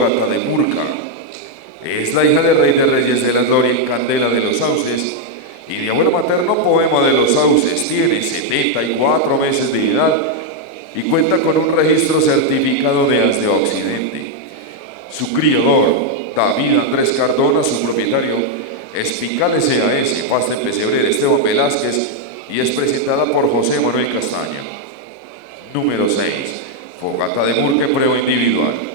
Fogata de Murca. Es la hija del rey de reyes de la gloria, Candela de los Sauces, y de abuelo materno, Poema de los Sauces. Tiene 74 meses de edad y cuenta con un registro certificado de As de Occidente. Su criador, David Andrés Cardona, su propietario, es Picales SAS, pasta en pesebrera Esteban Velázquez, y es presentada por José Manuel Castaño. Número 6. Fogata de Murca, prueba individual.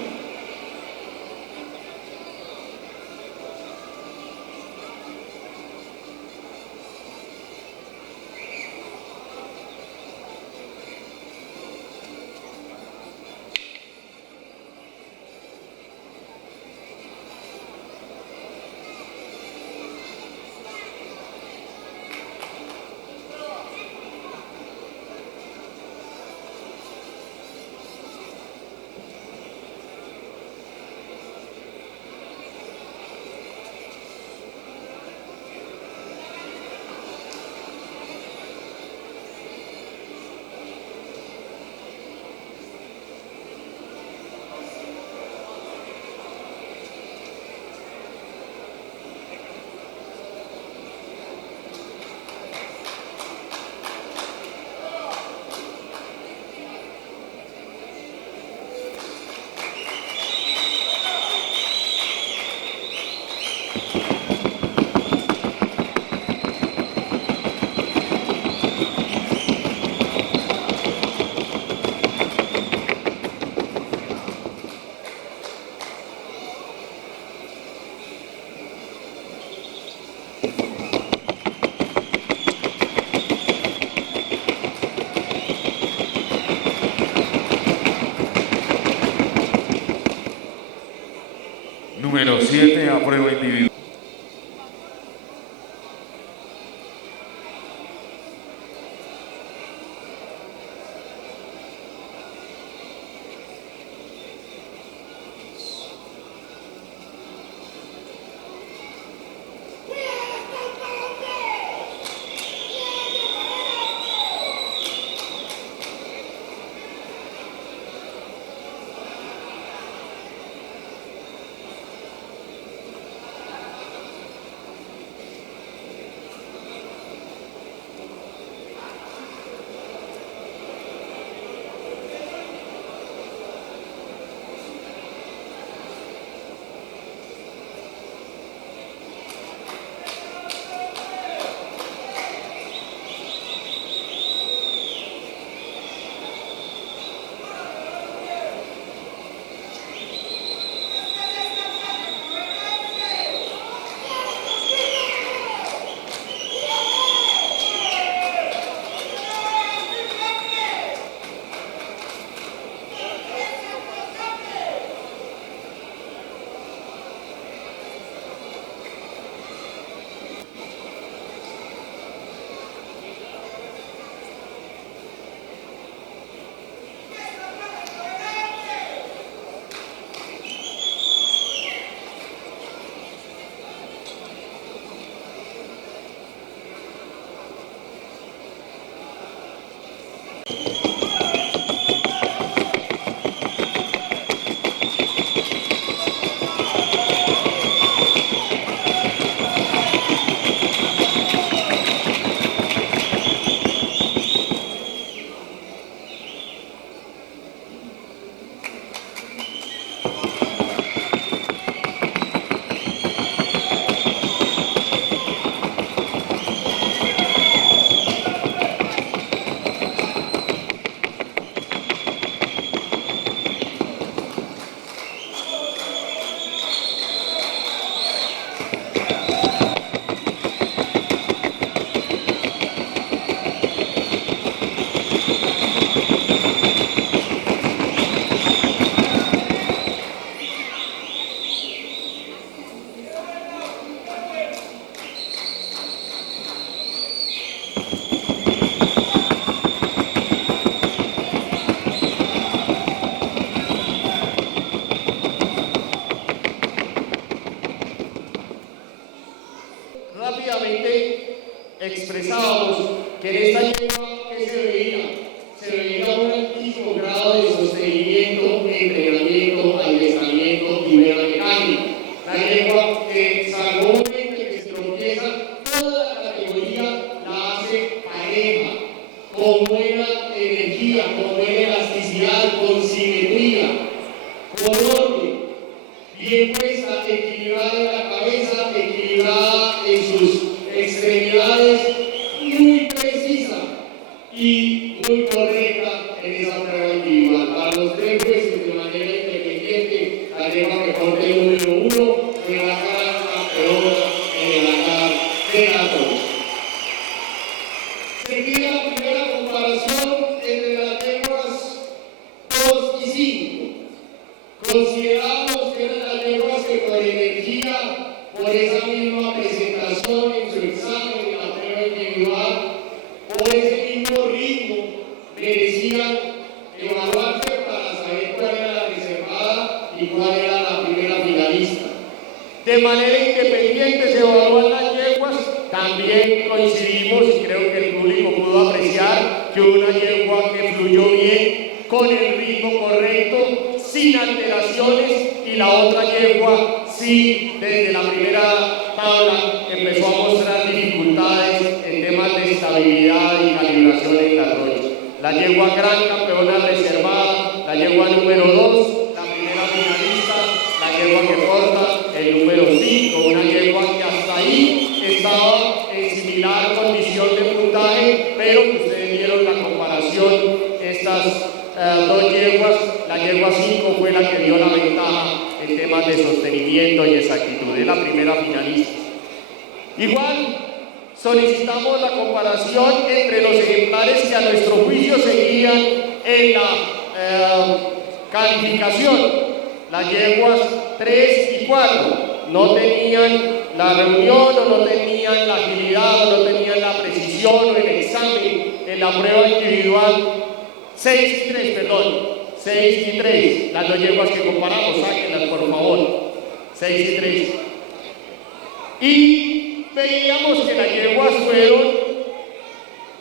Número 7, a prueba individual. Rápidamente expresábamos que en esta lengua que se veía un altísimo grado de sostenimiento, entrenamiento, adiestramiento y toda la categoría la hace pareja, con buena energía, con buena elasticidad, con simetría, con orden, bien puesta, equilibrada en la cabeza, equilibrada en sus extremidades, muy precisa y muy correcta en esa prueba individual. Para los 3 jueces de manera independiente, la yegua que porte el número 1 fue la cara campeona en el hangar de la noche. Seguía la primera comparación entre las yeguas 2 y 5. Consideramos que eran las yeguas que por energía, por esa misma presentación en su examen, en la prueba individual, por ese mismo ritmo, merecían evaluarse para saber cuál era la reservada y cuál era la primera finalista. De manera independiente se evalúan las yeguas, también coincidimos y creo que el público pudo apreciar que una yegua que fluyó bien, con el ritmo correcto, sin alteraciones, y la otra yegua sí, desde la primera tabla empezó a mostrar dificultades en temas de estabilidad y calibración en la trocha. La yegua gran campeona reservada, la yegua número 2, la primera finalista, la yegua que porta el número 5, una yegua que hasta ahí estaba en similar condición de puntaje, pero que ustedes vieron la comparación, estas 2 yeguas, la yegua 5 fue la que dio la ventaja en temas de sostenimiento y exactitud, es la primera finalista. Igual, solicitamos la comparación entre los ejemplares que a nuestro juicio seguían en la calificación. Las yeguas 3 y 4 no tenían la reunión, o no tenían la agilidad, o no tenían la precisión o el examen en la prueba individual. 6 y 3, perdón, 6 y 3, las 2 yeguas que comparamos, sáquenlas por favor, 6 y 3. Y veíamos que las yeguas fueron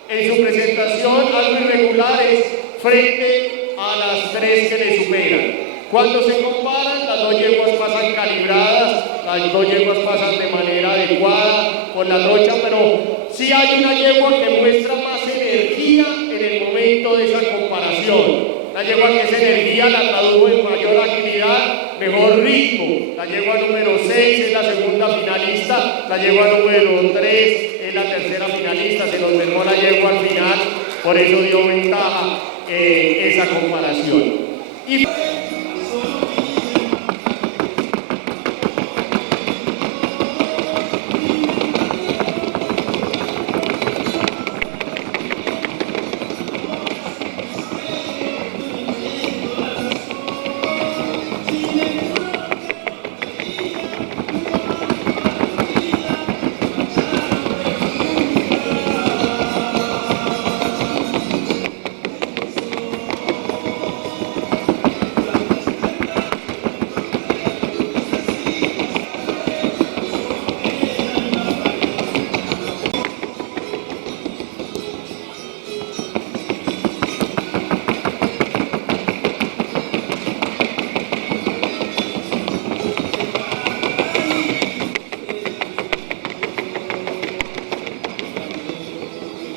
en su presentación algo irregulares frente a las 3 que le superan. Cuando se comparan, las 2 yeguas pasan calibradas, las 2 yeguas pasan de manera adecuada con la trocha, pero sí hay una yegua que muestra más energía en el momento de esa comparación. La yegua que esa energía la tradujo en mayor agilidad, mejor ritmo. La yegua número 6 es la segunda finalista, la yegua número 3 es la tercera finalista, se nos mermó la yegua al final, por eso dio ventaja esa comparación. Y